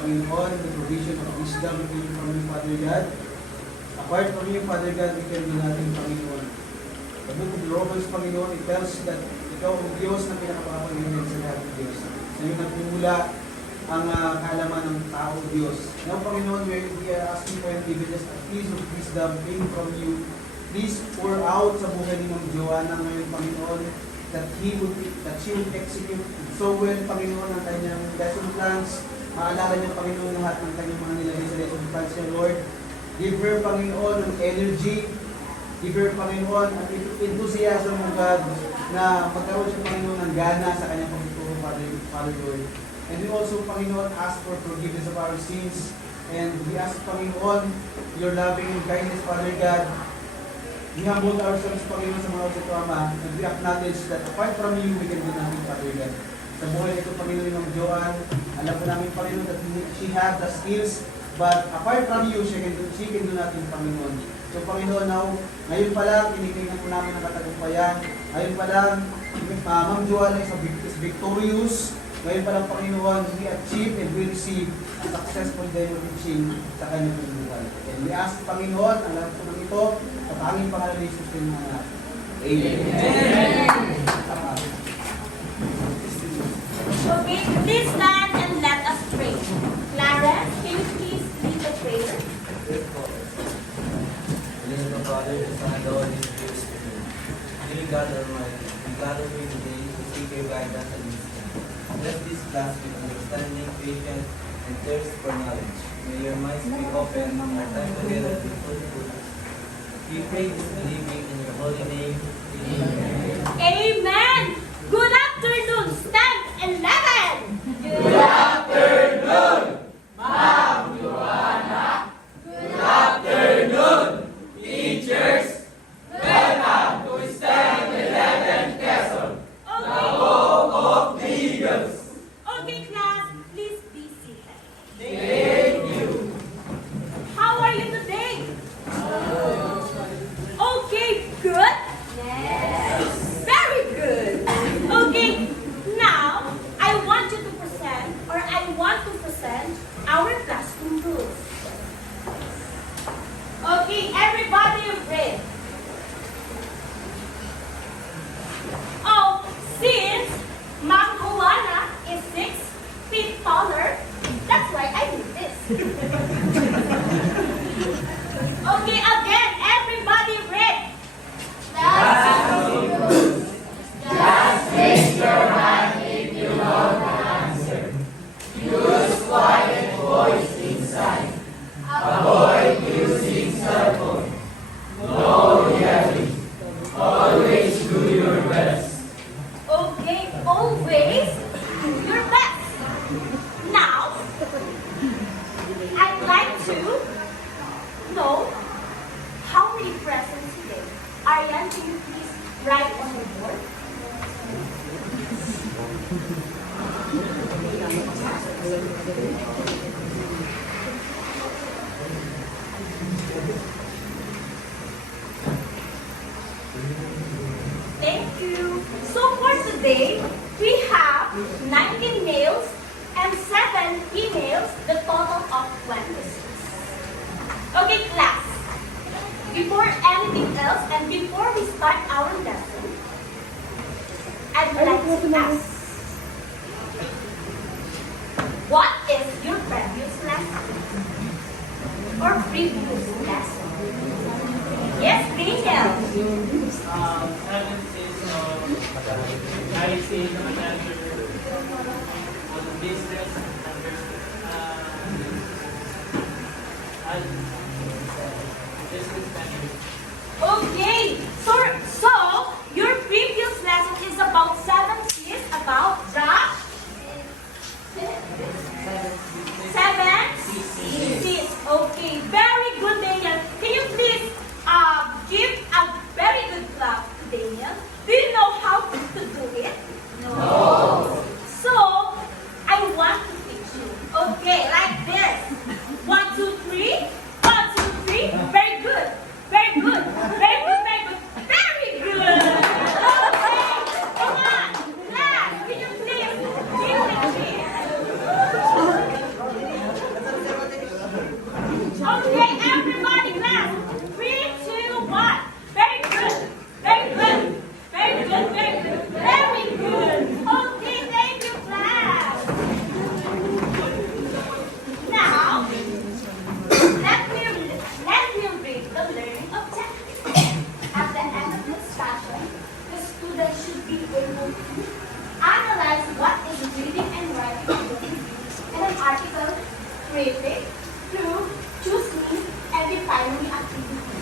Panginoon, the provision of wisdom came from you, Father God. Apart from you, Father God, we can do nothing, Panginoon. The book of Romans, Panginoon, it tells that ikaw ang Diyos na pinakapapanginoon sa lahat ng Diyos. Sa iyo nagmumula ang kaalaman ng tao, Diyos. Now, Panginoon, we are asking for you, even just a piece of wisdom came from you. Please pour out sa buhay ni Ma'am Joanna ngayon, Panginoon, that she would execute so well, Panginoon, ang kanyang lesson plans. Maalala niyo, Panginoon, lahat ng kanyang mga nilagay sa lesson plans niya, Lord. Give her, Panginoon, ang energy. Give her, Panginoon, ang enthusiasm ng God na magkaroon siya, Panginoon, ng gana sa kanyang pagtuturo, Father Lord. And we also, Panginoon, ask for forgiveness of our sins. And we ask, Panginoon, your loving and kindness, Father God. We humble ourselves, Panginoon, sa mga sa Ama, and we acknowledge that apart from you, we can do nothing, Father God. Sa buhay ito, Panginoon, ng Joanne, alam po namin, Panginoon, that she has the skills, but apart from you, she can do nothing, Panginoon. So, Panginoon, now, ngayon pa lang, tinitingnan po namin ang katagumpayan. Ngayon pa lang, Ma'am Joanne is victorious. Ngayon pa lang, Panginoon, we achieve and we receive a successful demo teaching sa kanyang pagbubuhay. And we ask, Panginoon, ang lahat po ng ito, sa tanging pangalan ni Jesus ng mga anak. Amen. Okay, please stand and let us pray. Clarence, can you please lead the prayer? In the name of the Father, the Son, and the Holy Spirit. Dear God Almighty, we gather here today to seek your guidance and wisdom. Bless this class with understanding, patience, and thirst for knowledge. May your minds be open, our time together be fruitful. We pray this believing in your holy name. Amen. Amen. Good afternoon, stand 11. Good afternoon, Ma'am Joanna. Good afternoon, teachers. Welcome to STEM 11 Quezon, the home of the Eagles. Okay, class, please be seated. Thank you. How are you today? Okay, good? Yes. Very good. Okay, now I want you to present, or I want to present our classroom rules. Okay, everybody read. Oh, since Ma'am Joanna is 6 feet taller, that's why I did this. Okay, again, everybody read. Just raise your hand if you know the answer. Use quiet voice inside. Avoid using cell phone. No yelling. Always do your best. Okay, always do your best. Now, I'd like to know how many presents today. Ariane, can you please write on the board? Thank you. So for today, we have 19 males and 7 females, the total of 26. Okay, class. Before anything else and before we start our lesson, I'd like to ask, what is your previous lesson? Or previous lesson? Yes, Daniel. 7 says I see another on business and business management. Okay, so your previous lesson is about 7 C's about the 7 C's. Okay, very good, Daniel. Can you please give a very good clap to Daniel? Do you know how to do it? No. critic to choose me and define the activity.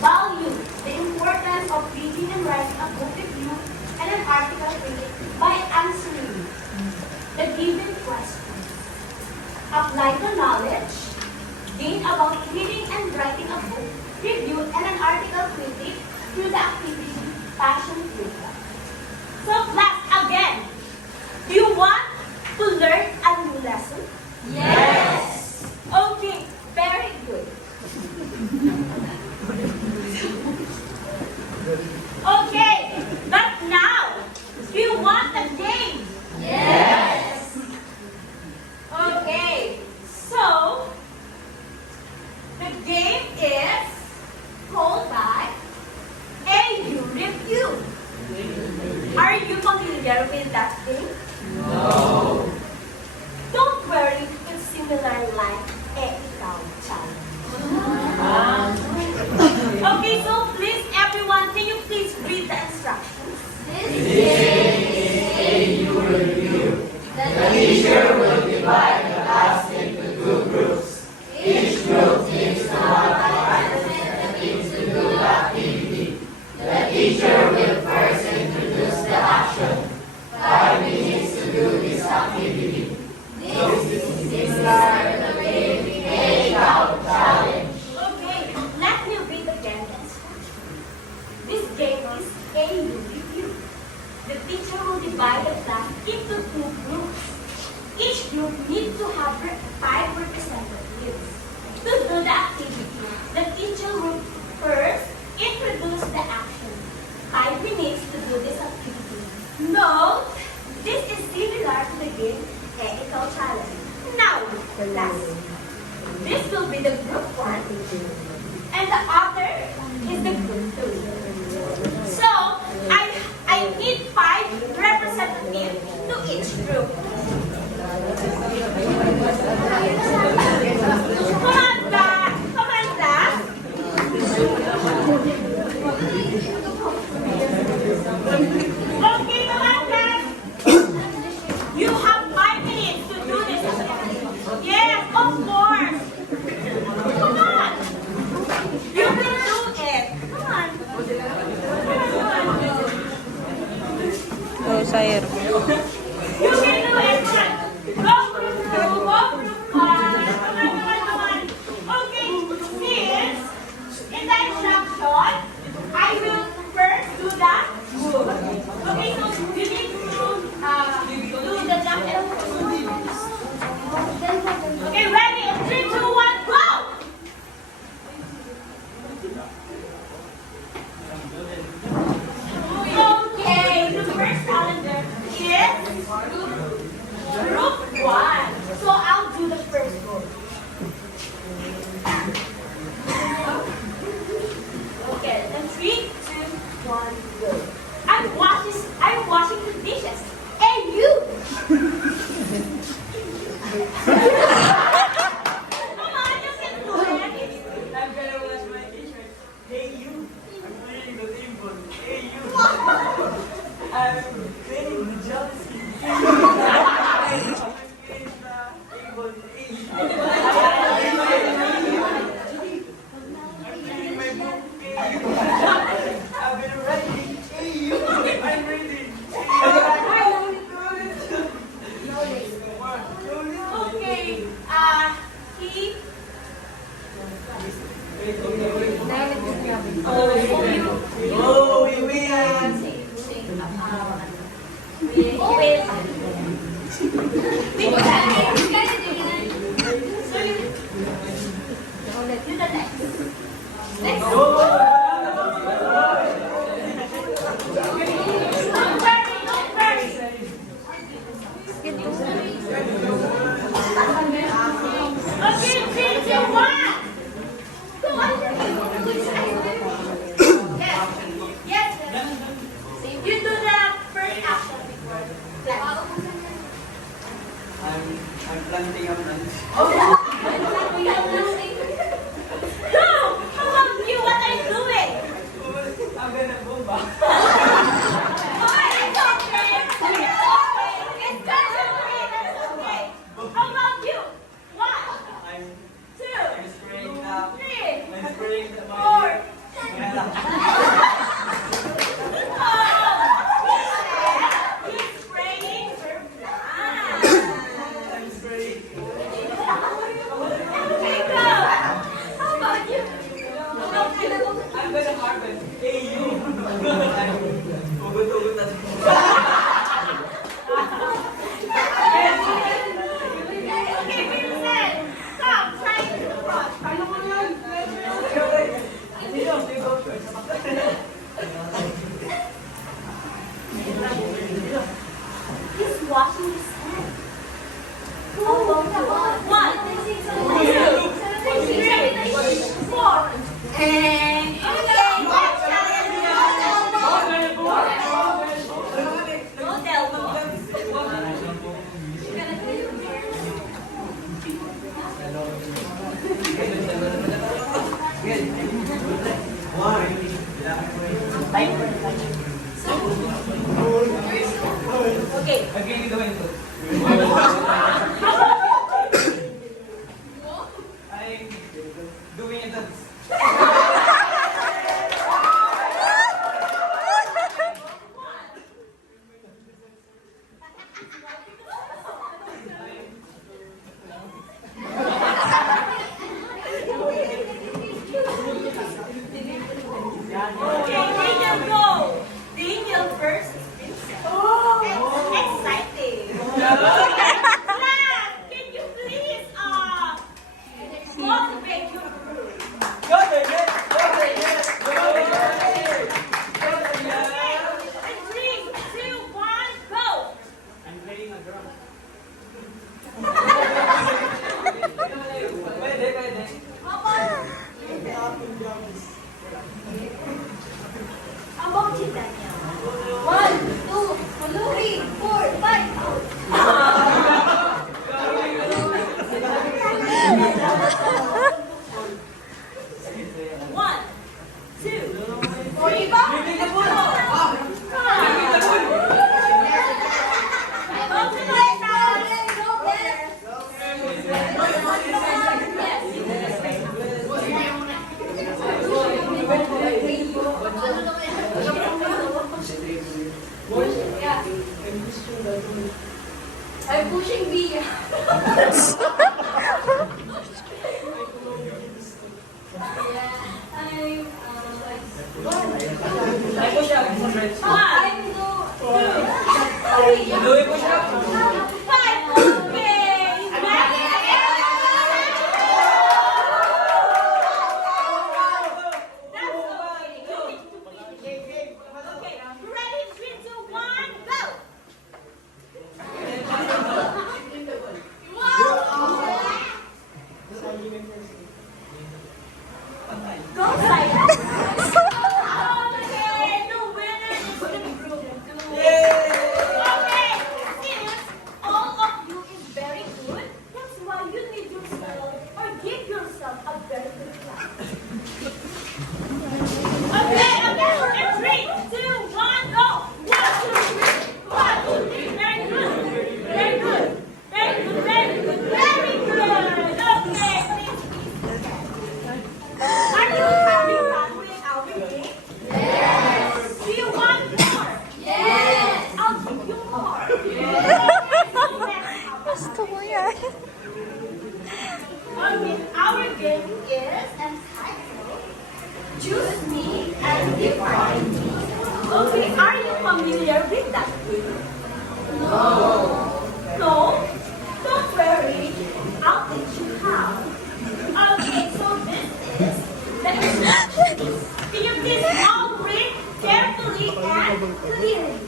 Value the importance of reading and writing a book review and an article critic by answering the given questions. Apply the knowledge gained about reading and writing a book review and an article critic through the activity Passion Yoga. So class, again, do you want to learn a new lesson? Yes. Okay, very good. Okay, but now, do you want a game? Yes. Okay, so the game is called by AU Review. Are you familiar with that game? No. Don't worry, it's similar like Ikaw Challenge. Okay, so please everyone, can you please read the instructions? This game is AU review. The teacher will divide the class into 2 groups. Each group needs to have 5 minutes to do the activity. The teacher will first introduce the action. 5 minutes to do this activity. This is similar to the game Takeout Challenge. Okay, let me read again the instructions. This game is AU Review. The teacher will divide the class into 2 groups. Each group needs to have 5 representatives. To do the activity, the teacher will first introduce the action. 5 minutes to do this activity. Note, this is similar to the game Ikaw Challenge. Now, class, this will be the group 1 and the other is the group 2. So, I need 5 representatives to each group. Come on, class. Okay, come on, class. You have 5 minutes to do this. Yes, of course. Come on. You can do it. Come on. Oh, sire. You can do it. Come on. Go group 2, go group 1. Come on. Okay, since in the instruction, I will first do the move. Okay, so you need to do the jump and okay, ready? 3, 2, 1, go! Okay, the first calendar is group 1. So I'll do the first group. Okay, then 3, 2, 1, go. I'm washing the dishes. Hey, you! Come on, you can do it. I'm gonna wash my t-shirt. Hey you, I'm cleaning the table. Hey you, I'm cleaning the jealousy. I'm cleaning the table. Hey you. I'm cleaning my book. Hey you. I've been writing. Hey you, I'm reading. Okay, he... Oh, we win. You do the first action before. I'm planting a plant. No! How about you? What are you doing? I'm gonna go back. Oh, it's okay. It's okay. It's okay. That's okay. How about you? What washing his hands. One, two, 3, 4. And don't elbow. Okay. Again, gawin ko. I'm doing a dance. Okay, Daniel, go. Daniel first. Oh, exciting. Class, can you please motivate your group? Go there, yes! Go there, yes! Go there, yes! Go there, yes! Okay, in 3, 2, 1, go. I'm playing a drum. Pwede, pwede. How about you, Daniel? 1, 2, 3, 4, 5. One, two, three, go. Bibig na po! Bibig na po! Go to the side. Go there. I'm pushing B. Ay po siya. One, two, Gawin po siya. 5. Okay. Ready? Okay. Ready? 3, 2, 1, go. Go silent. Okay, the winner is the group 2. Okay, since all of you is very good, that's why you need yourself or give yourself a very good clap. Okay, and 3, 2, 1, go. 1, 2, 3. 1, 2, 3. Very good. Very good. Very good. Very good. Very good. Okay, please. Are you having fun with our game? Yes. Do you want more? Yes. I'll give you more. Gusto mo yan. Okay, our game is entitled Choose Me and Define Me. Okay, are you familiar with that game? No. No? Don't worry. I'll teach you how. Okay, so this is the instructions. Can you please all read carefully and clearly?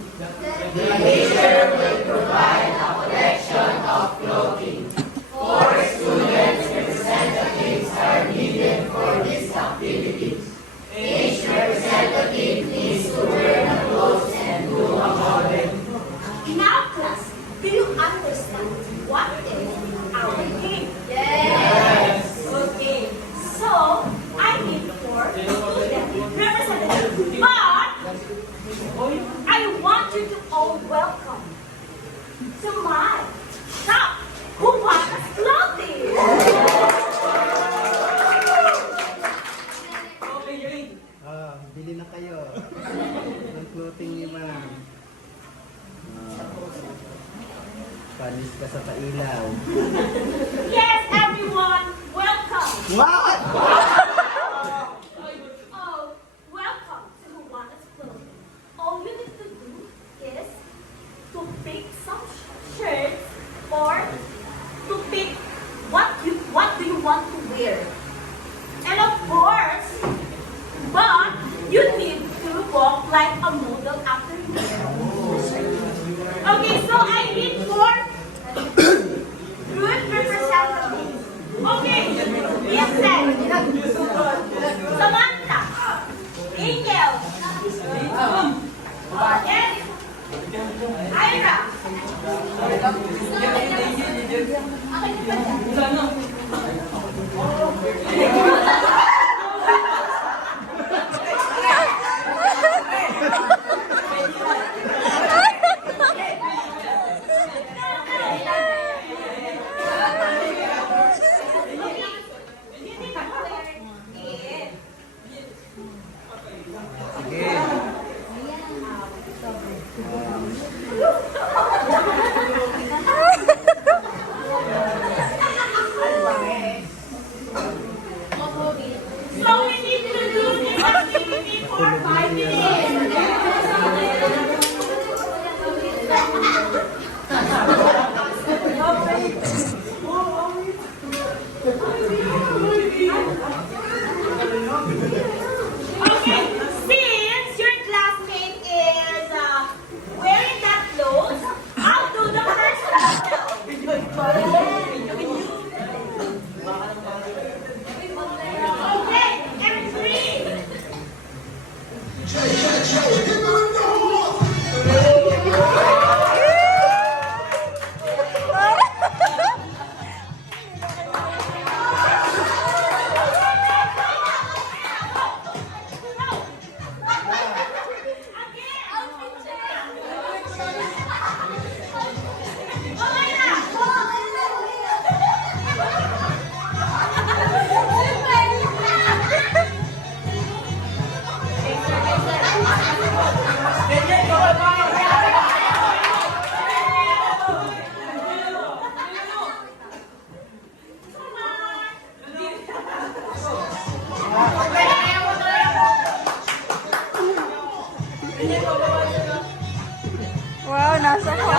Now, class, do you understand what is our game? Yes. Okay. So, I need 4 student representatives, but I want you to all welcome to my shop, Humanas Clothing. Okay, Jane. Bili na kayo. Ng clothing ni ma'am. Panis ka sa pailaw. Yes, everyone, welcome. What? Oh, welcome to Humanas Clothing. All you need to do is to pick some shirts or to pick what do you want to wear. And of course, but you need to walk like a model after you wear the shirt. Okay, so I need So we need to do this activity for 5 minutes. Okay, since your classmate is wearing that clothes, I'll do the first Okay, and 3. Wow, nasa ko.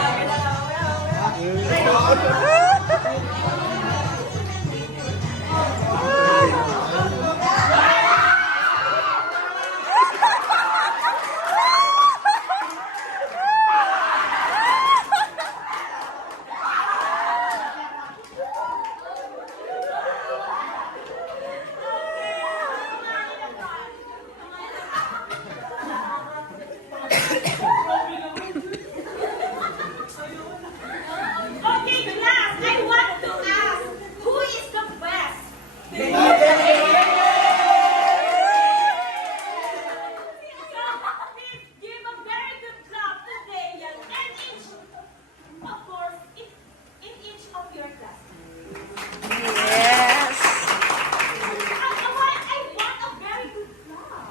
Okay, class, I want to ask, who is the best? Please give a very good clap to Dayan and each, of course, in each of your classes. Yes. I want a very good clap.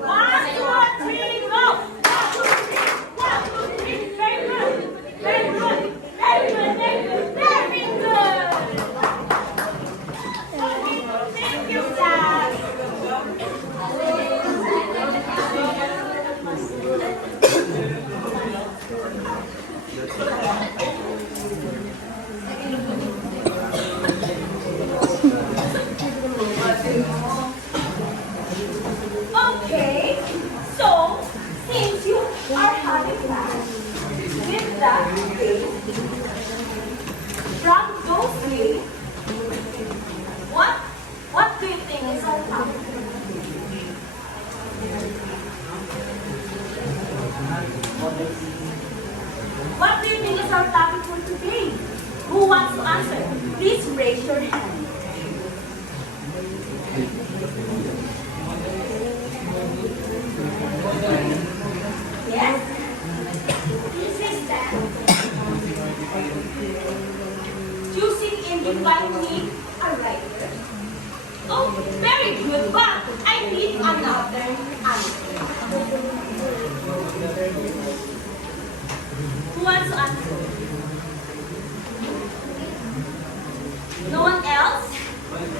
One, two, three, go! 1, 2, 3, 1, 2, 3. Very good. Very good. Very good. Very good. Very good. Okay, thank you, class. Okay, so since you are having class with that grade, from those grades, what do you think is our topic? What do you think is our topic for today? Who wants to answer? Please raise your hand. Yes? This is that. Choosing and defining a writer. Oh, very good, but I need another answer. Who wants to answer? No one else?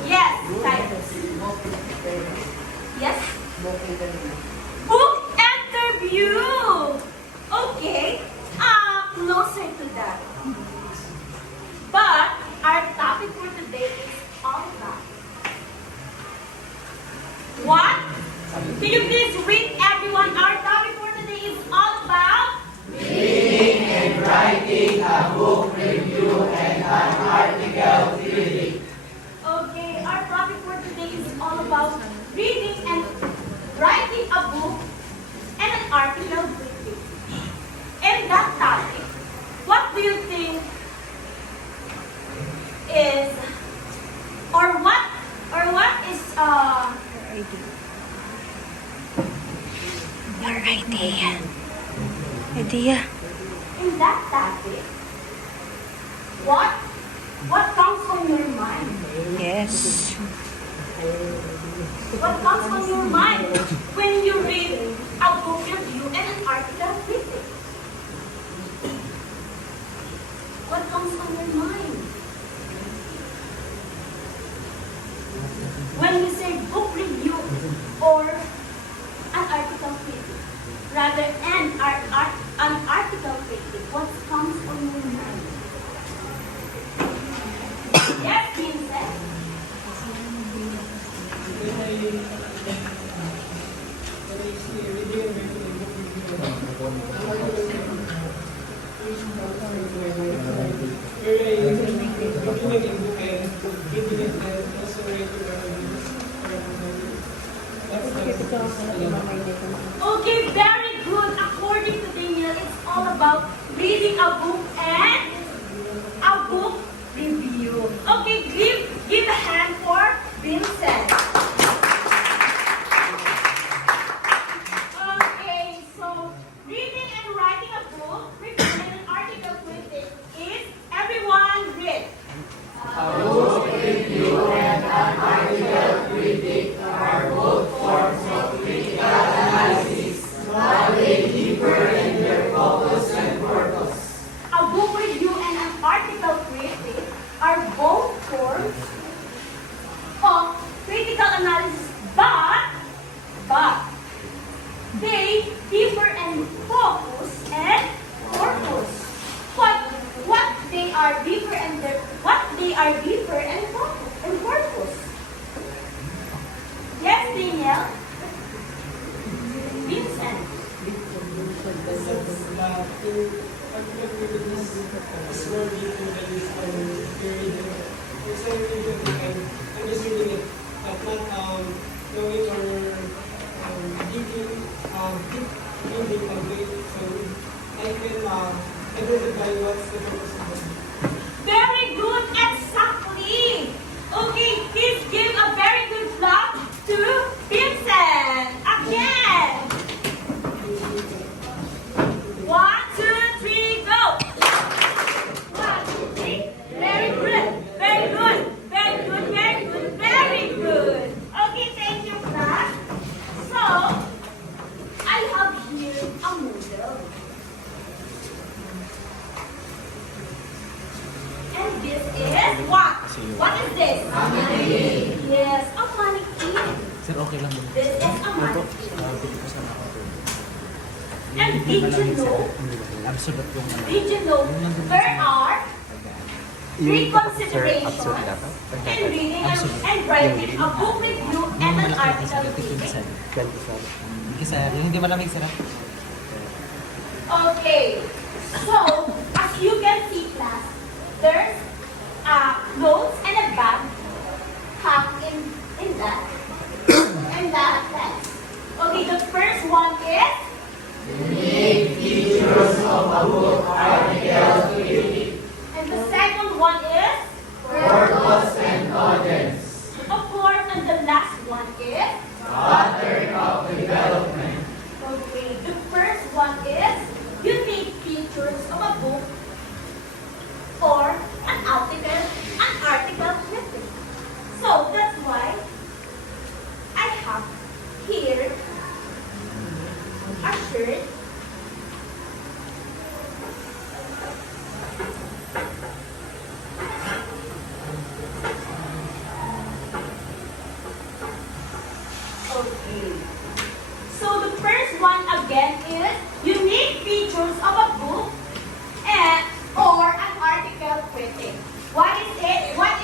Yes, Titus. Yes? Book interview. Okay, closer to that. But our topic for today is all about what? Can you please read everyone? Our topic for today is all about Reading and writing a book review and an article critic. Okay, our topic for today is all about reading and Idea. In that topic, what comes on your mind? Yes. What comes on your mind when you read a book review and an article critic? What comes on your mind? When we say book review or an article critic, rather an article critic, what comes on your mind? Yes, Vincent? Okay, very good. According to Daniel, it's all about reading a book and a book review. Okay, give a hand for Vincent. Okay, so reading and writing a book, review and an article critic is everyone read. A book review and an article critic are both forms of critical analysis, but they differ in focus and purpose. What they are differ in focus and purpose. Yes, Daniel. Vincent. I'm just reading it, but not knowing or deeply complete. So I can identify what's the purpose of it. Very good, exactly. Okay, please give a very good clap to Vincent. Again. 1, 2, 3, go. 1, 2, 3. Very good. Very good. Very good. Very good. Very good. Okay, thank you, class. So, I have here a model. And this is what? What is this? A mannequin. Yes, a mannequin. Sir, okay lang mo. This is a mannequin. And did you know there are three considerations in reading and writing a book review and an article critic? Kasi hindi malamig sir. Okay, so as you can see, class, there's clothes and a bag packed in that class. Okay, the first one is and the second one is purpose and audience. Of course, and the last one is pattern of development. Okay, the first one is unique features of a book or an article critic. So that's why I have here a shirt. Okay. So the first one again is unique features of a book and or an article critic. What is it? What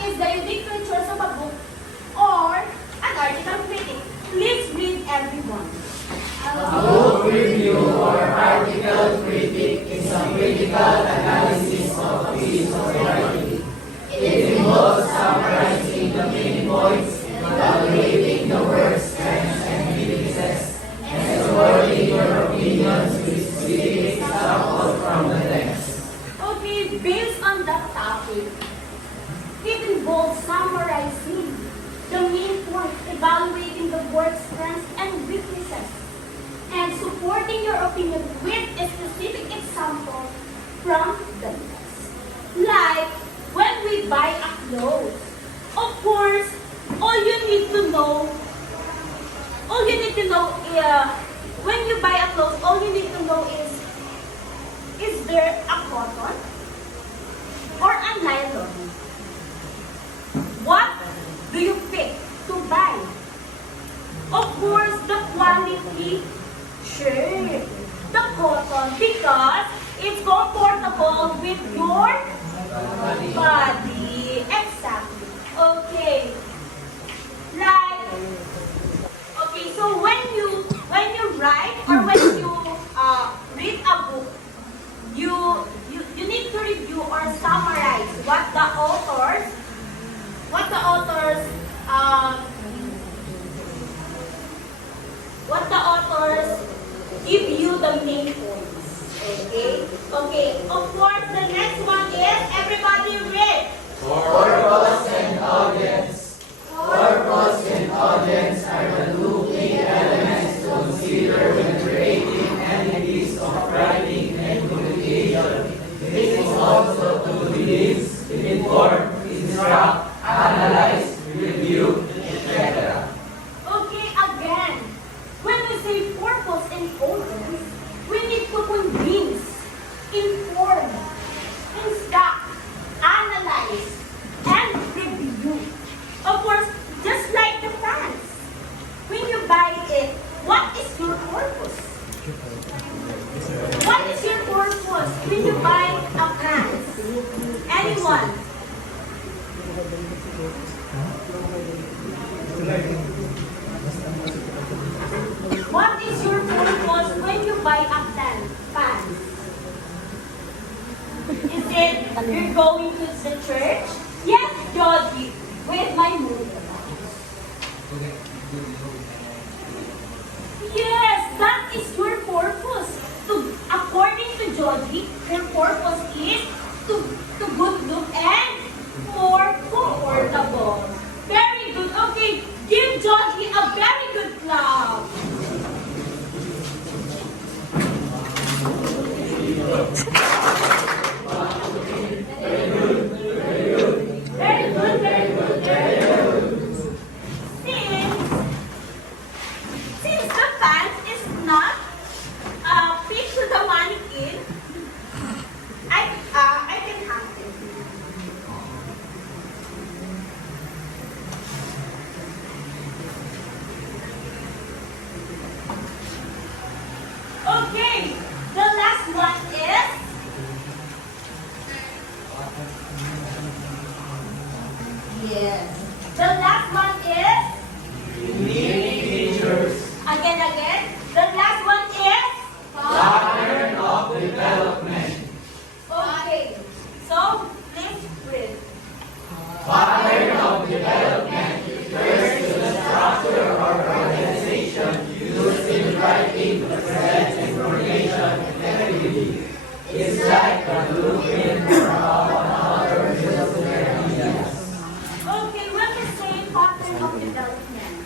is the unique features of a book or an article critic? Please read everyone. A book review or article critic is a critical analysis of a piece of writing. It involves summarizing the main points, evaluating the work's strengths and weaknesses, and supporting your opinion with a specific example from the text. Like when we buy a clothes. Of course, all you need to know when you buy a clothes, all you need to know is there a cotton or a nylon? What do you pick to buy? Of course, the quality, sure, the cotton, because it's comfortable with your body. Exactly. Okay. Like, okay, so when you write or when you read a book, you need to review or summarize what the authors give you the main points. Okay? Okay. Of course, the next one is everybody read. Purpose and audience. Purpose and audience are the two key elements to consider when creating any piece of writing and communication. This is also to release, inform, instruct, analyze, review, etc. Okay, again, when we say purpose and audience, we need to convince, inform, instruct, analyze, and review. Of course, just like the fans. When you buy it, what is your purpose? What is your purpose when you buy a pants? Anyone? What is your purpose when you buy a pants? Is it you're going to the church? Yes, Georgie, with my movie. Yes, that is your purpose. According to Georgie, your purpose is to good look and more comfortable. Very good. Okay, give Georgie a very good clap. Very good, very good, very good. Since the pants is not fixed to the mannequin, I can hang it. Okay, the last one is yes. The last one is again. The last one is Pattern of development. okay. So let's read. Pattern of development refers to the structure or organization used in writing to present information effectively. It's like a blueprint for how an author builds their ideas. Okay, when we say pattern of development,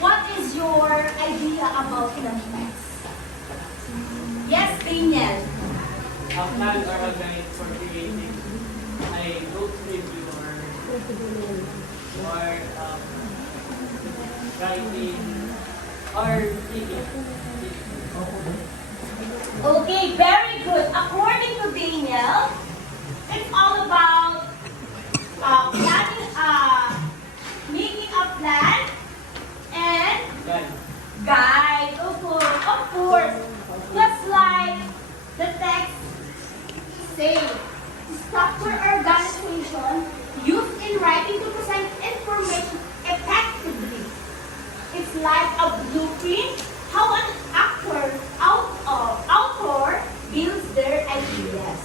what is your idea about the text? Yes, Daniel. A plan or a guide for creating a book review or writing or reading. Okay, very good. According to Daniel, it's all about making a plan and guide. Of course. Just like the text say, structure organization used in writing to present information effectively. It's like a blueprint how an author builds their ideas.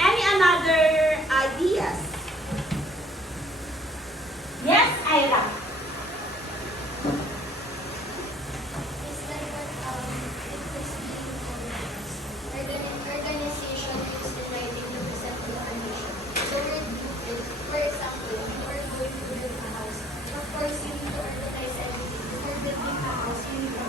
Any another ideas? Yes, Ira. It's like organization used in writing to present information. So we're blueprint. For example, we're going to build a house. Of course, you need to organize everything. If we're building a house, you need to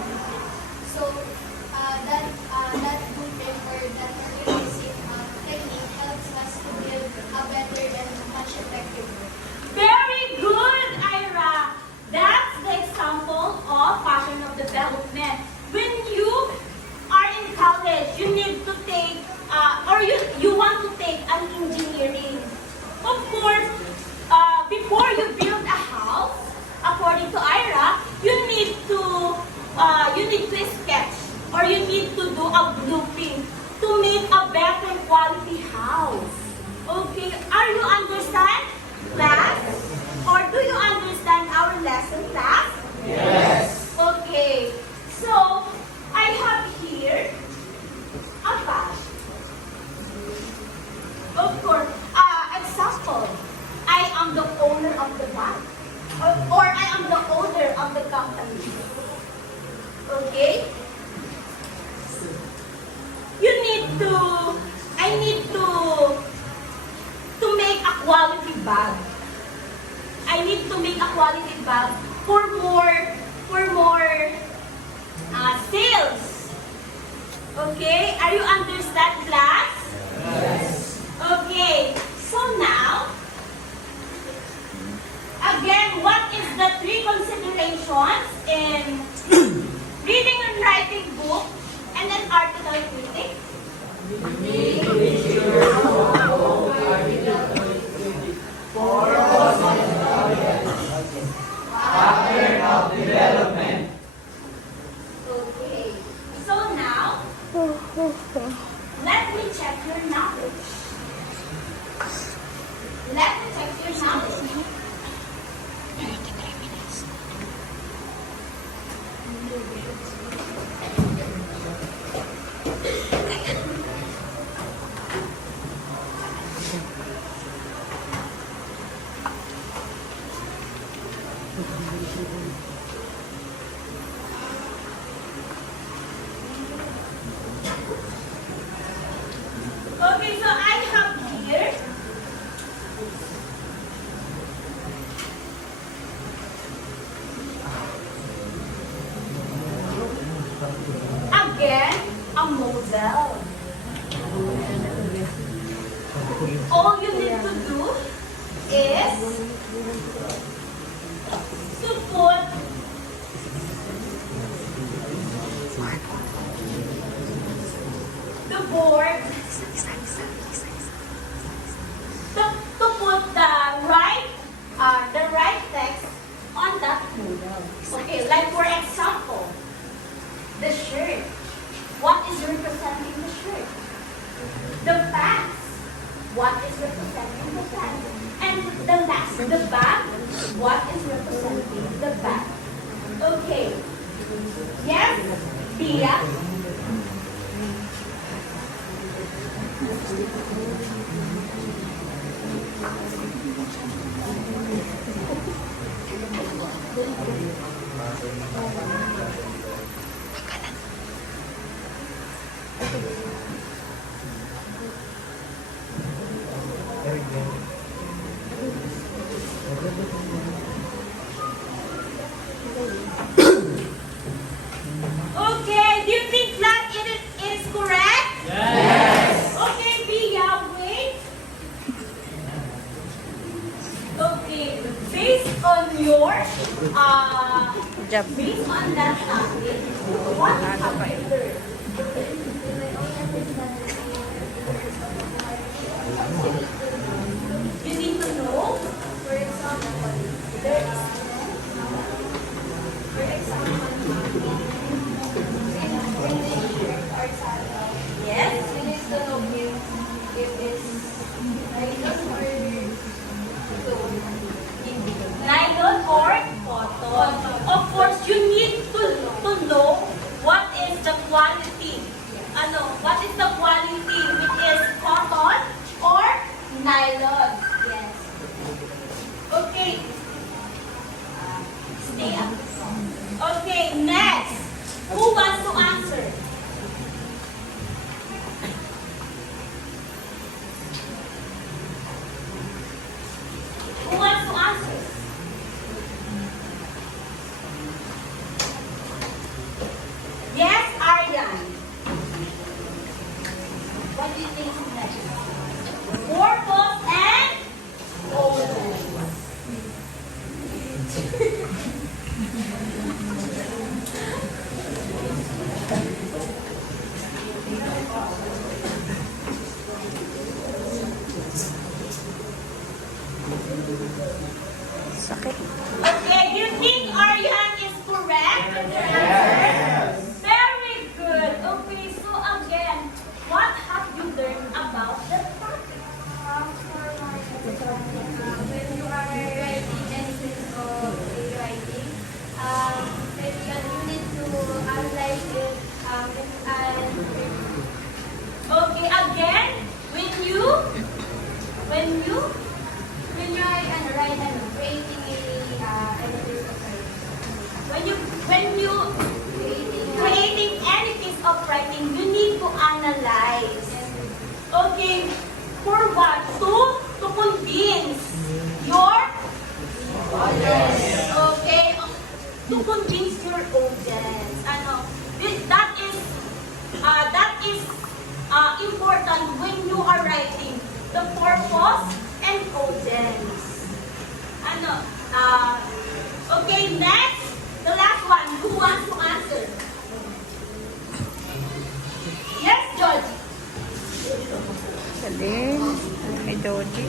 a blueprint to make a better quality house. Okay, are you understand, class? Or do you understand our lesson, class? Yes. Okay, so I have here a bag. Of course, example, I am the owner of the bank. Or I am the owner of the company. Okay? I need to make a quality bag. I need to make a quality bag for more sales. Okay? Are you understand, class? Yes. Okay. So now, again, what is the 3 considerations in reading and writing book and an article critic? Okay. So now, let me check your knowledge. Let me check your knowledge. Okay, so I have here again a model. All you need to do is to put the board to put the right text on that model. Okay, like for example, the shirt. What is representing the shirt? The pants. What is representing the pants? And the last, the bag. What is representing the bag? Okay. Yes, Pia. Okay, do you think that it is correct? Yes. Okay, Pia, wait. Okay, based on your, Job. based on that topic, what have you learned? You need to know, for example, there is for example, yes? You need to know if it's nylon or Nylon or cotton. Of course, you need to know what is the quality. What is the quality? It is cotton or nylon. yes. Okay. Okay, for what? To convince your audience. Okay, to convince your audience. Ano, that is important when you are writing the purpose and audience. Ano, okay, next, the last one. Who wants to answer? Yes, George. Galing. May Dodi.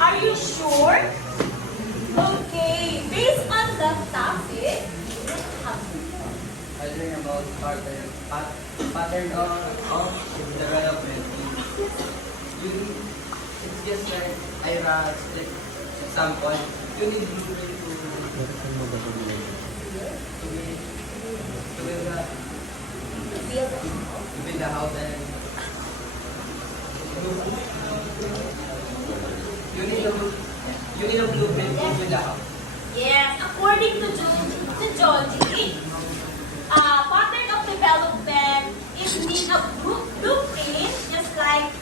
Are you sure? Okay, based on the topic, I learned about pattern of development. It's just like IRA example. You need blueprint to build the house and you need a blueprint to build the house. yes, according to Georgie, pattern of development is need a blueprint, just like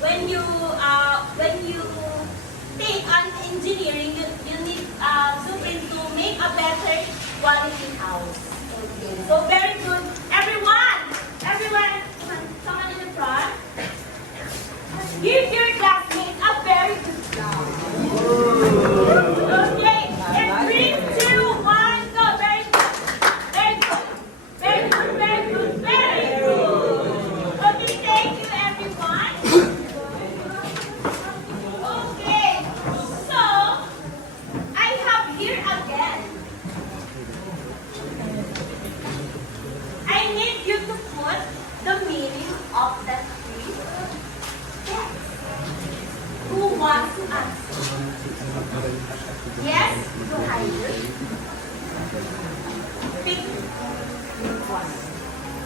when you take an engineering, you need blueprint to make a better quality house. So very good, everyone, someone in the front, give your classmates a very good job. Okay, and 3, 2, 1, go. Very good. Very good. Very good. Very good. Very good. Okay, thank you, everyone. Okay, so I have here again. I need you to put the meaning of that three steps. Who wants to answer? Yes, you hide. Pick one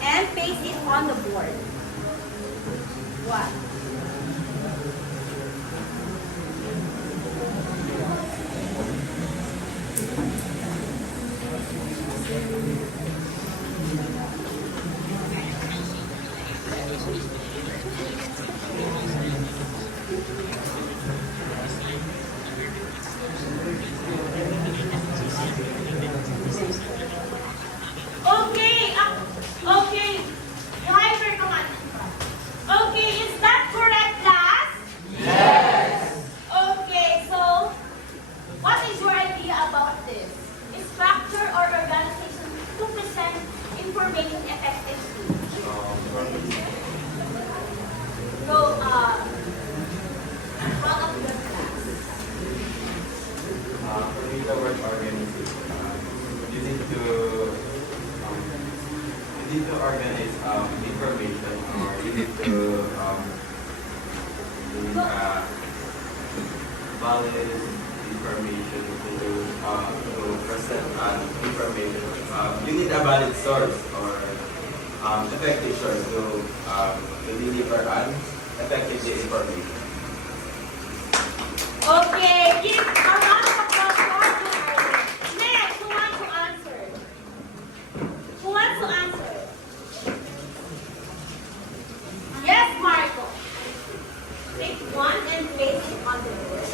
and paste it on the board. What? Okay, okay. Driver, come on. Okay, is that correct, class? Yes. Okay, so what is your idea about this? Is structure or organization to present information effectively? So, what of your class? For me, the word organization, you need to organize information, or you need to valid information to present information. You need a valid source or effective source to deliver effective information. Okay, give a round of applause for George. Next, who wants to answer? Who wants to answer? Yes, Marco. Pick one and place it on the board.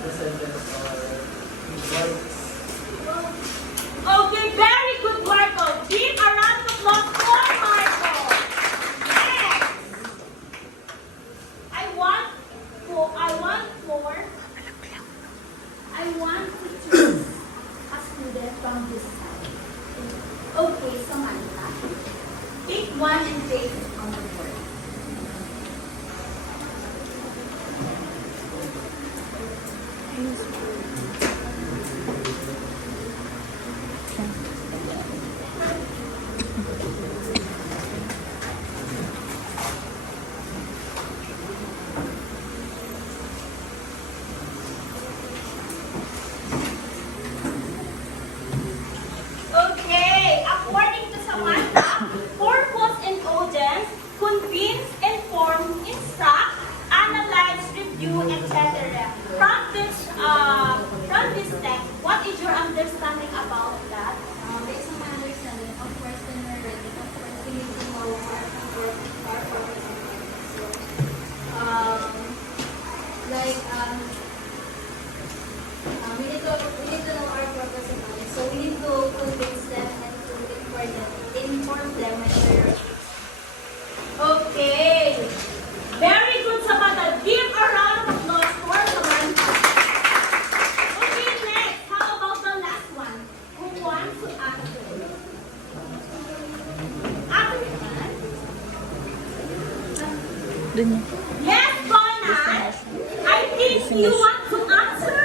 the sentence or words. Okay, very good, Marco. Give a round of applause for Marco. Next, I want to choose a student from this side. Okay, Samantha. Pick one and place it on the board. Okay, according to Samantha, purpose and audience, convince, inform, instruct, analyze, review, etc. From this text, what is your understanding about that? Based on my understanding, of course, when we're reading, of course, we need to know our purpose. So, we need to know our purpose in life. So we need to convince them and to inform them when we're reading. Okay. Very good, Samantha. Give a round of applause for Samantha. Okay, next. How about the last one? Who wants to answer? African? Dun yun. Yes, Conan. I think you want to answer.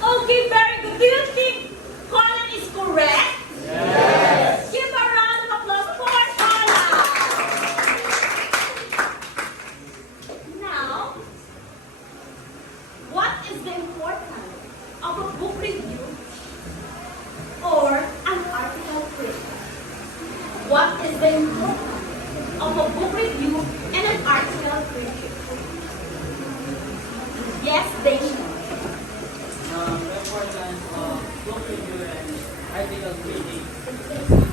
Okay, very good. Do you think Conan is correct? Yes. Give a round of applause for Conan. Now, what is the importance of a book review or an article critic? What is the importance of a book review and an article critic? Yes, Dana. The importance of book review and article reading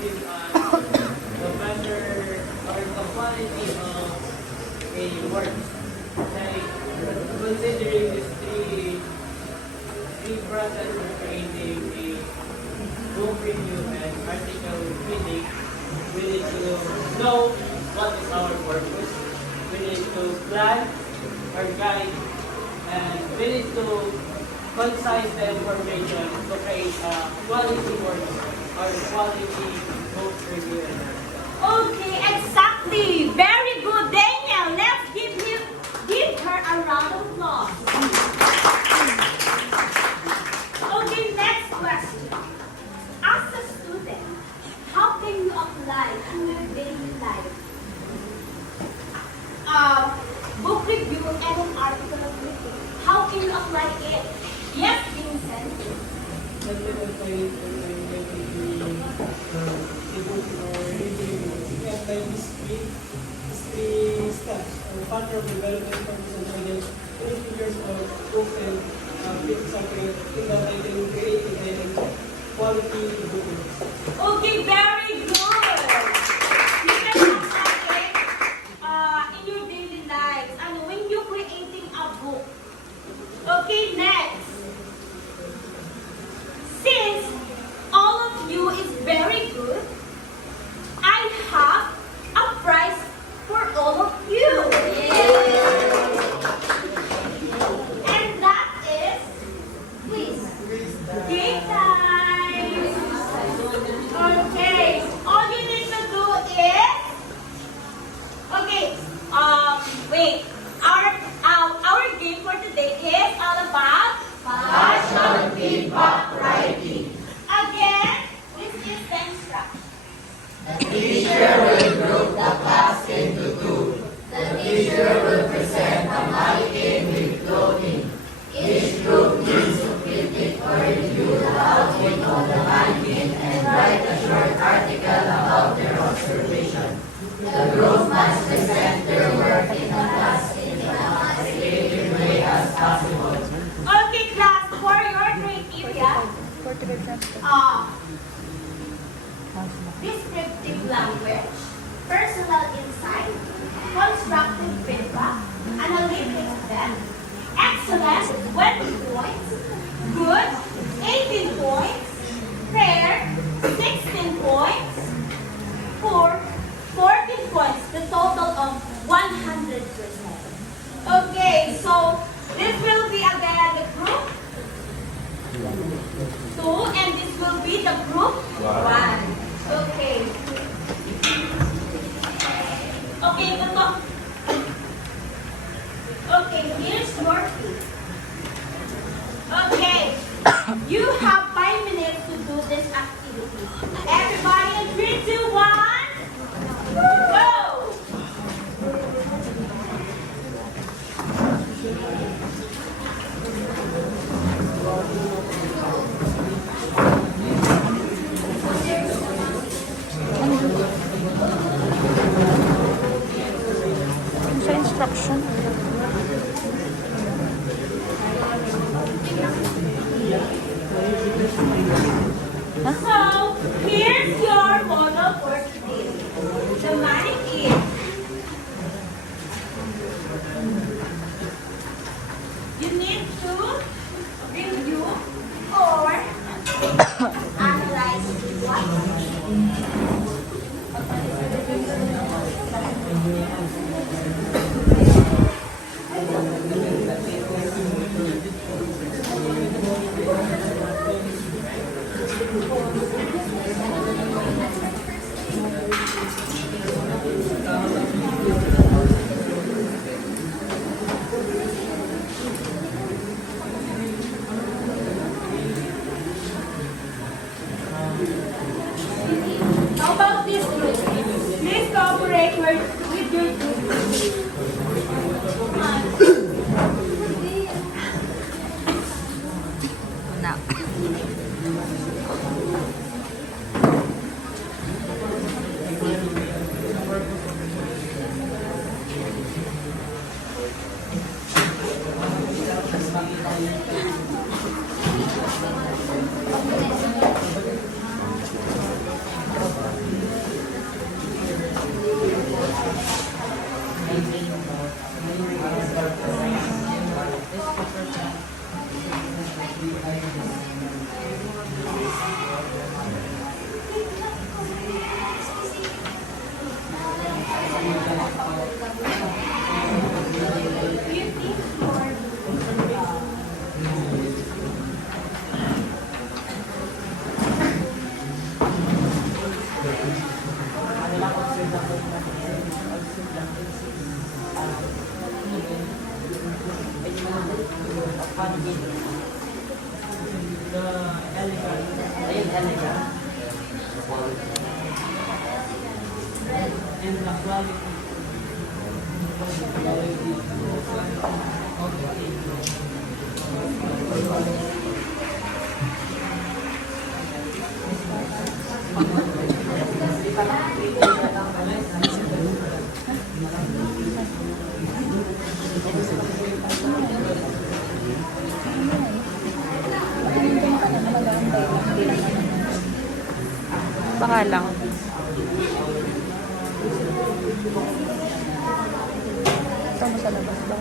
is on the matter or the quality of a work. Like considering these three processes of creating a book review and article reading, we need to know what is our purpose. We need to plan or guide, and we need to concise the information to create a quality work or quality book review. Okay, exactly. Very good, Daniel. Let's give her a round of applause. Okay, next question. As a student, how can you apply to your daily life? Book review and an article reading. How can you apply it? Yes, Vincent. Three steps or pattern of development purposes and then 3 years of book and bits of it in that I can create a quality book. Okay, very good. You can apply it in your daily lives and when you're creating a book. Okay, next. Since all of you is very good, I have a prize for all of you. And that is, please, game time. Okay, descriptive language, personal insight, constructive feedback, analytic depth, excellent, 20 points, good, 18 points, fair, 16 points, poor, 14 points, the total of 100%. Okay, so this will be again the group 2 and this will be the group 1. Okay. Okay, ito. Okay, here's your key. Okay. You have 5 minutes to do this activity. Everybody in 3, 2, 1. Go! Sa instruction. So, here's your model for today. The money is, you need to review or analyze what How about this group? Please cooperate with your group. Come on. Baka lang. Ito mo sa labas ba?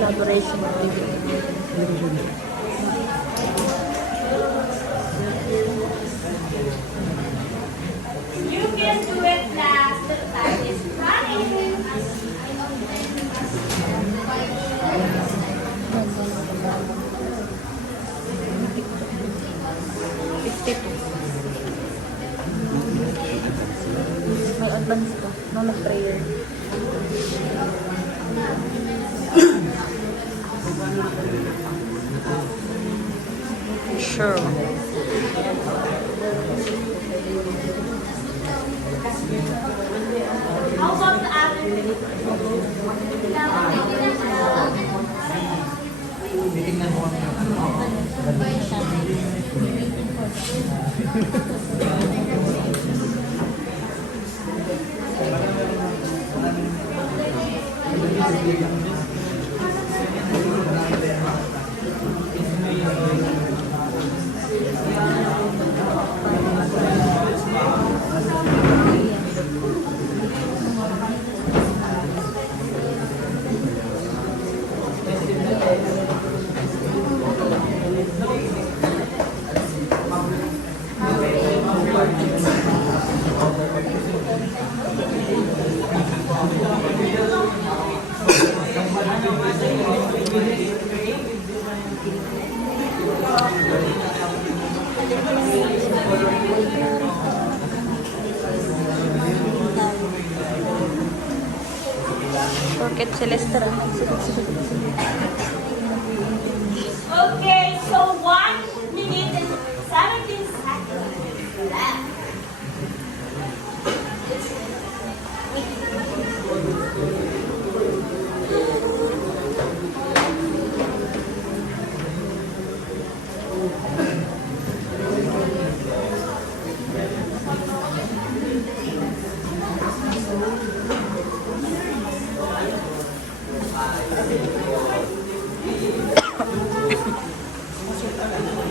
Collaboration activity. You can do it last. The time is running. May advance to. No, nag-prayer. Sure. How about the other? Porket Celeste ra. Okay, so 1 minute and 17 seconds left.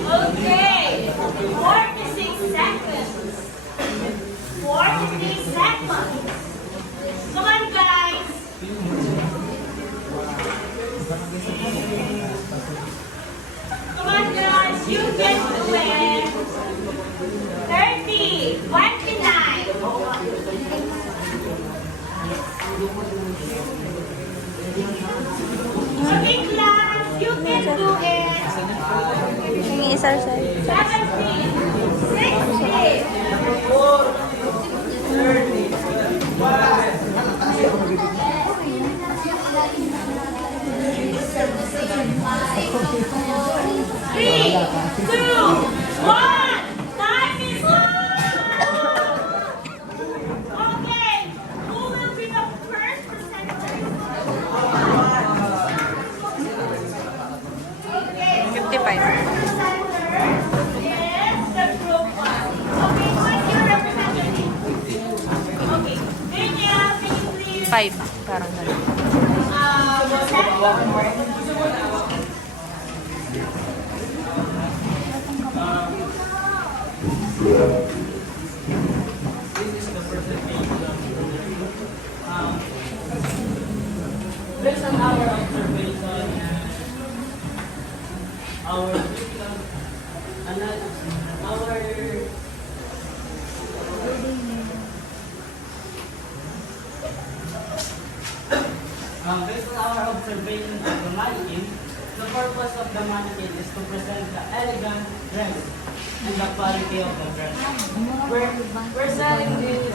Okay, 46 seconds. 46 seconds. Come on, guys. Come on, guys. You can do it. 30, 29. Okay, class. You can do it. Yung isa sa 17, 16. Three, two, one. Time is up. Okay, who will be the first presenter? Okay, 55. presenter is the group one. Okay, what's your representative? Okay, Danielle, can you please 5. Parang ganun. present the word? This is the presentation. Based on our observation and our analysis, based on our observation of the mannequin, the purpose of the mannequin is to present the elegant dress and the quality of the dress. We're selling this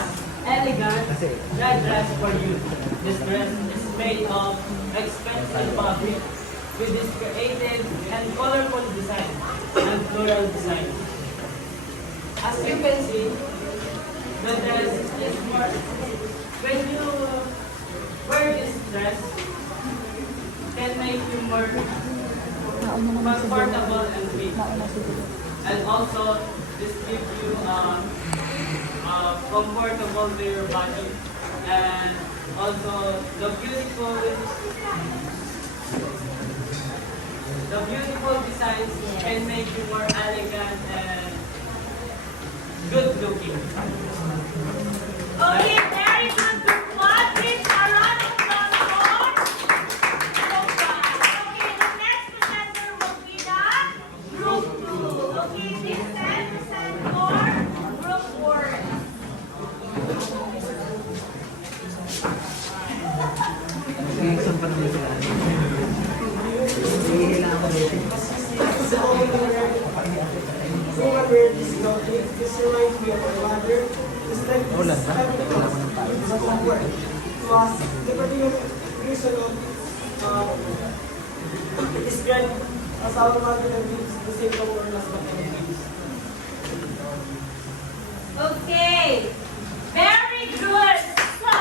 elegant red dress for you. This dress is made of expensive fabric with this creative and colorful design and floral design. As you can see, the dress is more, when you wear this dress, can make you more comfortable and fit. And also, this gives you comfortable to your body, and also the beautiful designs can make you more elegant and good looking. Okay, very good. Group one, please, a round of applause for group one. Okay, the next presenter will be the group two. Okay, this 10% for group four. Reaction pa naman sila. Hihila ako dito. This reminds me of my mother. It's like Ulan ba? Wala ko ng tao. the particular reason of this grand as our mother that gives the same power as what I gives. Okay, very good. So,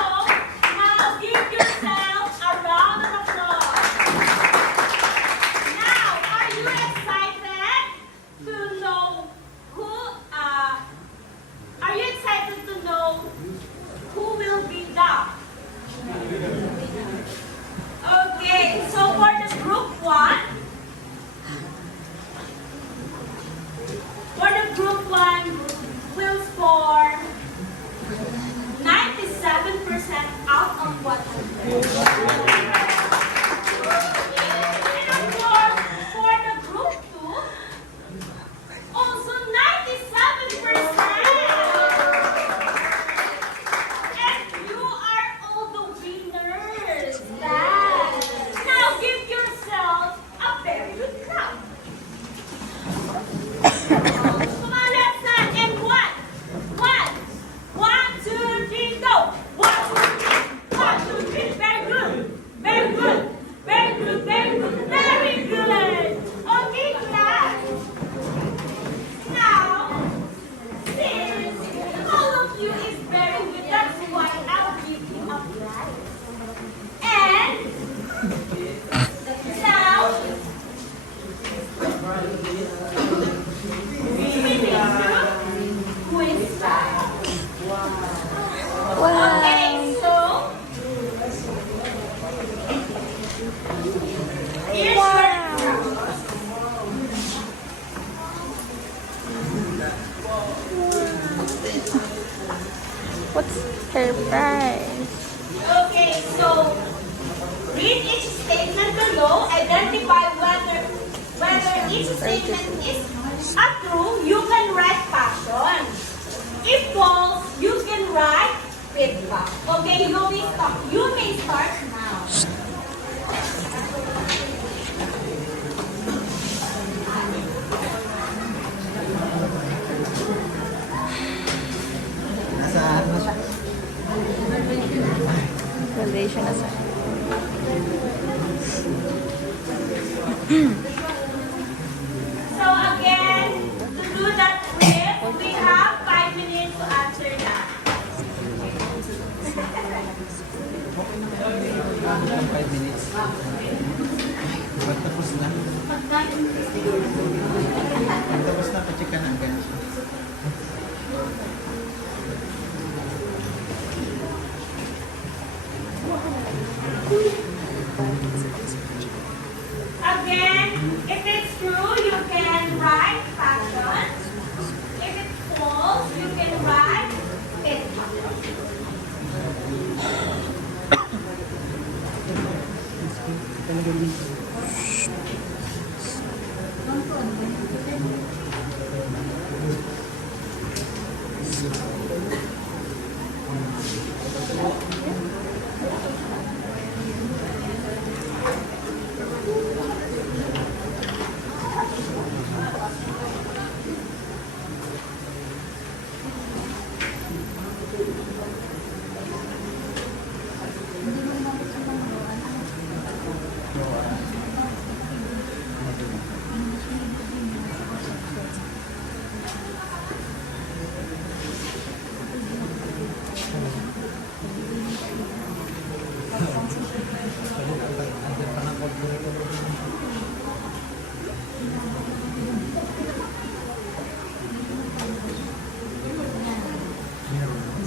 now give yourself a round of applause. Now, are you excited to know who What's her price? Okay, so read each statement below. Identify whether each statement is a true. You can write passion. If false, you can write feedback. Okay, you may start now. Nasa ano siya? Relation na sa... So again, to do that quiz, we have 5 minutes to answer that. 5 minutes. Pagtapos na. Pagtapos na, pacheck ka na agad. Again, if it's true, you can write passion. If it's false, you can write feedback.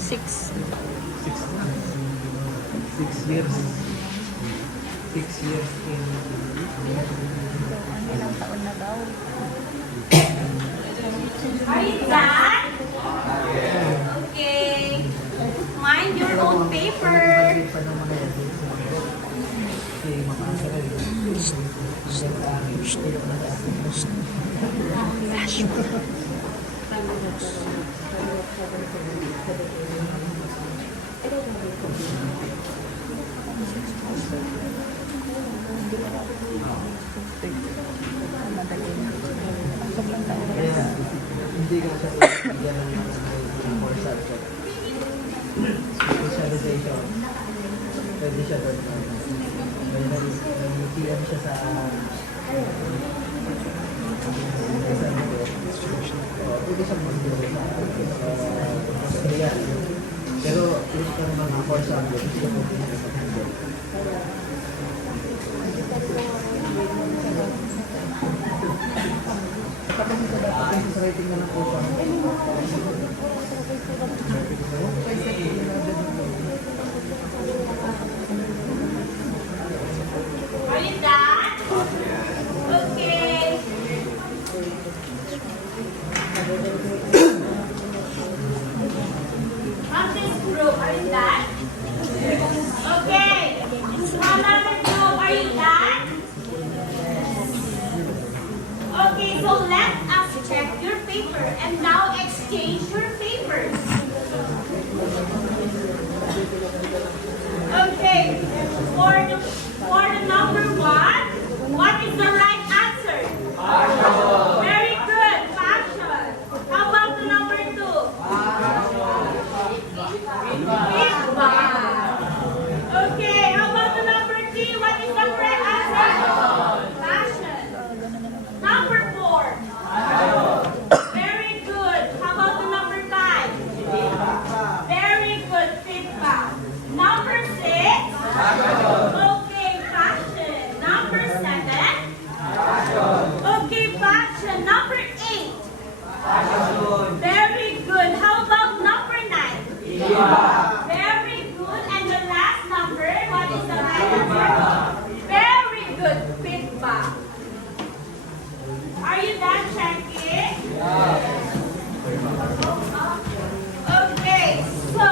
Six. 6 years. 6 years in... Ilang taon na daw? Are you done? Okay. Mind your own paper. Pa ng mga yan. Kasi makaasa rin. Madali na. Ang sobrang taon. Kaya hindi ka siya bigyan ng core subject. Specialization. Pwede siya doon. May nag-PM siya sa pwede siya mag-do sa kaya. Pero please ka ng mga core subject. Gusto mo din sa subject. Kapag ito dapat yung sa rating na ng po siya. Are you done? Okay. Practice group, are you done? Okay. Another group, are you done? Okay, so let us check your paper and now exchange your papers. Okay, for the number 1, what is the right answer? Passion. Very good, passion. How about the number 2? Feedback. Okay, how about the number 3? What is the correct answer? Passion. Number 4. Very good. How about the number 5? Very good, feedback. Number 6. Okay, passion. Number 7. Okay, passion. Number 8. Very good. How about number 9? Very good. And the last number, what is the right answer? Very good, feedback. Are you done checking? Okay, so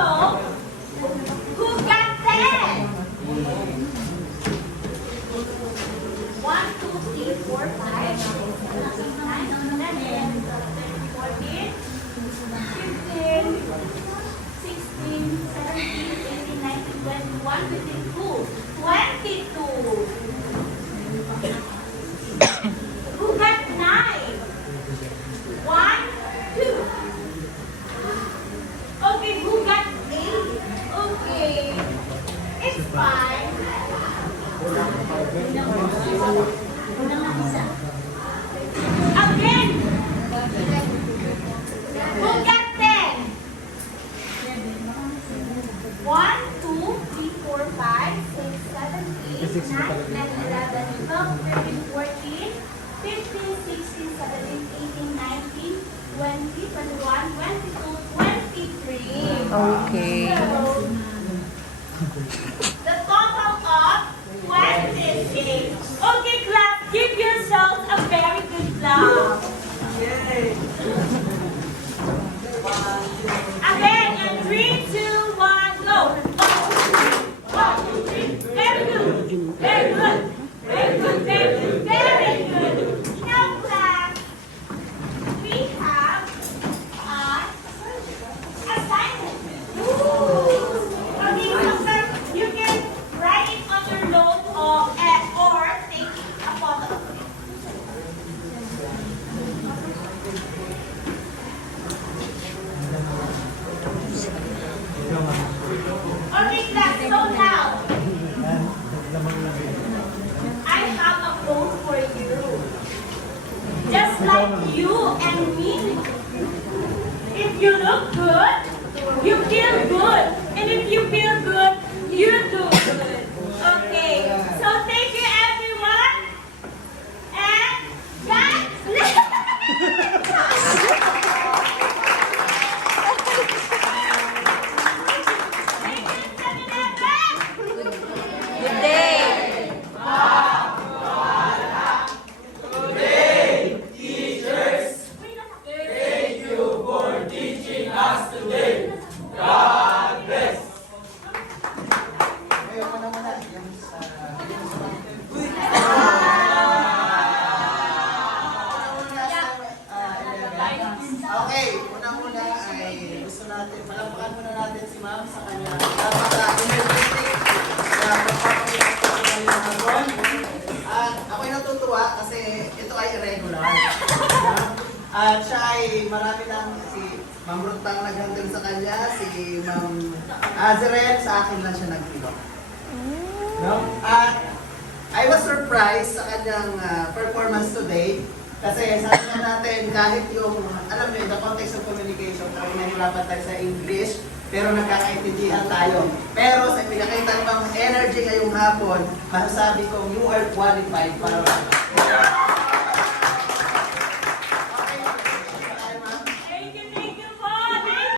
1, 2, 3, 4, 5, 6, 7, 8, 9, 10, 11, 12, 13, 14, 15, 16, 17, 18, 19, 20, 21, 22, 23. Okay. So, the total of 26. Okay, class, give yourselves a very good clap. Yay! Again, in 3, 2, 1, go. 1, 2, 3. Very good. Very good. Very good. Very good. Very good. Now, class, we have an assignment. Okay, so sir, you can write it on your note or take a photo. Okay, class, so now, I have a quote for you. Just like you and me. If you look good, you feel good. And if you feel good, you do good. Okay, so thank you everyone. And guys, Good day. Ngayon ko na muna yung sa... Okay, unang-una ay gusto natin, palampakan muna natin si ma'am sa kanyang napaka-energetic na pagpapakita ko sa kanyang hapon. At ako'y natutuwa kasi ito ay irregular. At siya ay marami lang si Ma'am Ruth ang nag-handle sa kanya, si Ma'am Azrael, sa akin lang siya nag-ilo. No? At I was surprised sa kanyang performance today. Kasi sabi nga natin, kahit yung, alam mo yun, the context of communication, kung nahirapan tayo sa English, pero nagkakaintindihan tayo. Pero sa pinakita ng energy ngayong hapon, masasabi kong you are qualified para